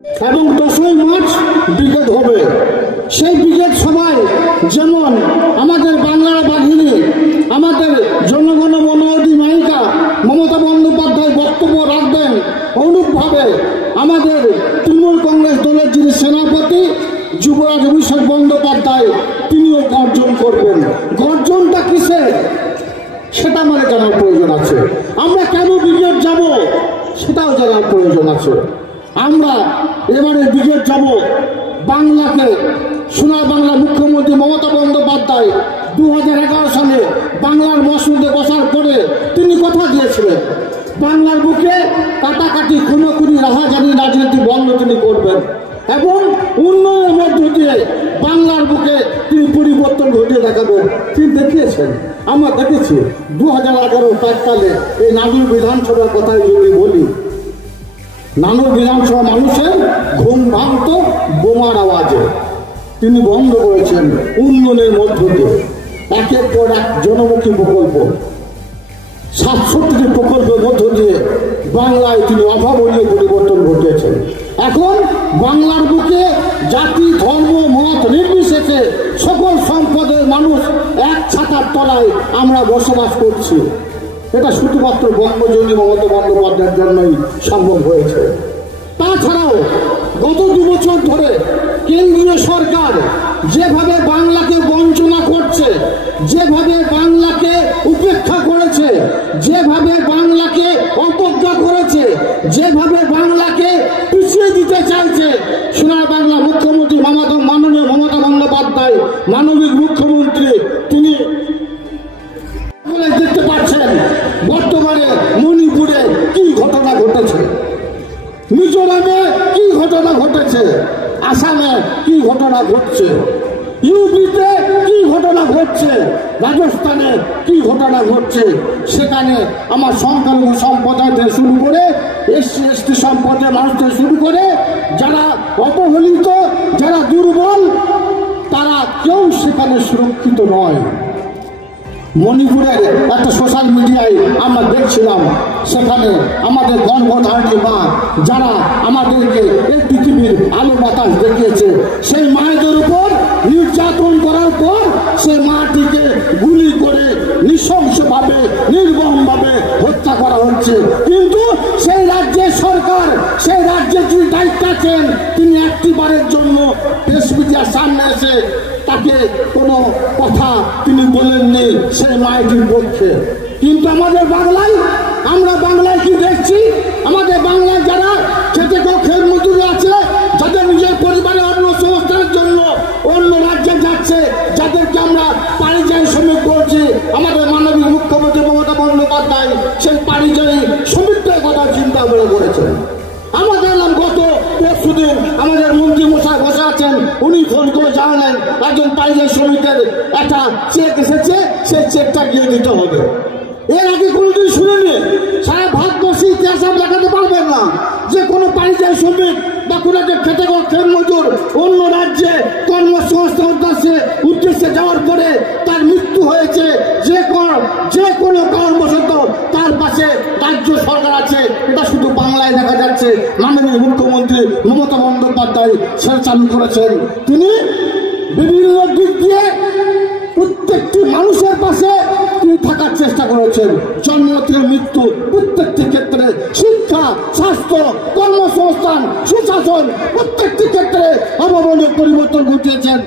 এবং 10ই March brigade হবে। সেই ব্রিগেড সবাই যেমন আমাদের বাংলার বাঘিনী, আমাদের জনগণ মনোহরী নায়িকা মমতা বন্দ্যোপাধ্যায় বক্তব্য রাখবেন, অনুরূপভাবে আমাদের তৃণমূল কংগ্রেস দলের যিনি সেনাপতি যুবরাজ অভিষেক বন্দ্যোপাধ্যায় তিনিও গর্জন করবেন। গর্জনটা কিসের সেটা আমাদের জানার প্রয়োজন আছে। আমরা কেন ব্রিগেড যাব সেটাও জানার প্রয়োজন আছে। আমরা এবারে ব্রিগেড যাব বাংলাকে, সোনার বাংলা মুখ্যমন্ত্রী মমতা বন্দ্যোপাধ্যায় 2011 সালে বাংলার মসনদে বসার পরে তিনি কথা দিয়েছিলেন বাংলার বুকে কাটাকাটি খুনোখুনি রাহাজানি রাজনীতি বন্ধ তিনি করবেন এবং উন্নয়নের মধ্য দিয়ে বাংলার বুকে তিনি পরিবর্তন ঘটিয়ে দেখাবেন। তিনি দেখিয়েছেন, আমরা দেখেছি 2011 প্রাককালে এই নানুর বিধানসভার কথাই যদি বলি, নানুর বিধানসভা মানুষের ঘুম ভাঙত বোমার আওয়াজে তিনি বন্ধ করেছেন উন্নয়নের মধ্য দিয়ে একের পর এক জনমুখী প্রকল্প, 67টি প্রকল্পের মধ্য দিয়ে বাংলায় তিনি অভাবনীয় পরিবর্তন ঘটিয়েছেন। এখন বাংলার বুকে জাতি ধর্ম মত নির্বিশেষে সকল সম্পদের মানুষ এক ছাতার তলায় আমরা বসবাস করছি। এটা শুধুমাত্র বঙ্গবন্ধু মমতা বন্দ্যোপাধ্যায়ের জন্যই সম্ভব হয়েছে। তাছাড়াও গত 2 বছর ধরে কেন্দ্রীয় সরকার যেভাবে বাংলাকে বঞ্চনা করছে, যেভাবে বাংলাকে উপেক্ষা করেছে, যেভাবে বাংলাকে অবজ্ঞা করেছে, যেভাবে বাংলাকে পিছিয়ে দিতে চাইছে, সোনার বাংলা মুখ্যমন্ত্রী মাননীয় মমতা বন্দ্যোপাধ্যায় মানবিক মুখ্যমন্ত্রী, তিনি দেখতে পাচ্ছেন বর্তমানে মণিপুরে কি ঘটনা ঘটেছে, মিজোরামে কি ঘটনা ঘটেছে, আসামে কি ঘটনা ঘটছে, ইউপিতে কি ঘটনা ঘটছে, রাজস্থানে কি ঘটনা ঘটছে। সেখানে আমার সংখ্যালঘু সম্প্রদায় থেকে শুরু করে এসসি এসটি সম্প্রদায়ের মানুষ থেকে শুরু করে যারা অবহেলিত, যারা দুর্বল, তারা কেউ সেখানে সুরক্ষিত নয়। মণিপুরের একটা সোশ্যাল মিডিয়ায় আমরা দেখছিলাম, সেখানে আমাদের গর্ভধারিণী মা যারা আমাদেরকে এই পৃথিবীর আলো বাতাস দেখিয়েছে, সেই মায়েদের উপর নির্যাতন করার পর সেই মাটিকে গুলি করে নৃশংসভাবে নির্মমভাবে হত্যা করা হচ্ছে। কিন্তু সেই রাজ্যের সরকার, সেই রাজ্যের যিনি দায়িত্ব আছেন, তিনি একটিবারের জন্য প্রেস মিডিয়ার সামনে এসে তাকে কোনো কথা তিনি বলেননি সেই মায়ের পক্ষে। কিন্তু আমাদের বাংলায়, আমরা বাংলায় কি দেখছি, আমাদের বাংলায় যারা খেটে খেত মজুর আছে, যাদের নিজের পরিবারের অন্য সংস্থানের জন্য অন্য রাজ্যে যাচ্ছে, যাদেরকে আমরা পরিযায়ী শ্রমিক বলছি, আমাদের মাননীয় মুখ্যমন্ত্রী মমতা বন্দ্যোপাধ্যায় সেই পরিযায়ী শ্রমিকদের কথা চিন্তা ভাবনা করেছেন। আমরা দেখলাম গত পরশুদিন আমাদের মন্ত্রী মশাই বসে আছেন, উনি ফোন করে জানালেন একজন পরিযায়ী শ্রমিকের একটা চেক এসেছে, সেই চেকটা গিয়ে দিতে হবে। এর আগে কোনোদিন শুনিনি, সারা ভারতবর্ষে ইতিহাস দেখাতে পারবেন না যে কোনো পরিযায়ী শ্রমিক বা কোনো যে খেটে খেত মজুর অন্য রাজ্যে কর্মসংস্থান উদ্দেশ্যে যাওয়ার পরে তার মৃত্যু হয়েছে, যে কোনো কারণবশত তার পাশে রাজ্য সরকার আছে। এটা শুধু বাংলায় দেখা যাচ্ছে। মাননীয় মুখ্যমন্ত্রী মমতা বন্দ্যোপাধ্যায় সেটা চালু করেছেন। তিনি বিভিন্ন দিক দিয়ে প্রত্যেকটি মানুষের পাশে তিনি থাকার চেষ্টা করেছেন। জন্ম থেকে মৃত্যু প্রত্যেকটি ক্ষেত্রে, শিক্ষা, স্বাস্থ্য, কর্মসংস্থান, সুশাসন প্রত্যেকটি ক্ষেত্রে অভাবনীয় পরিবর্তন ঘটিয়েছেন।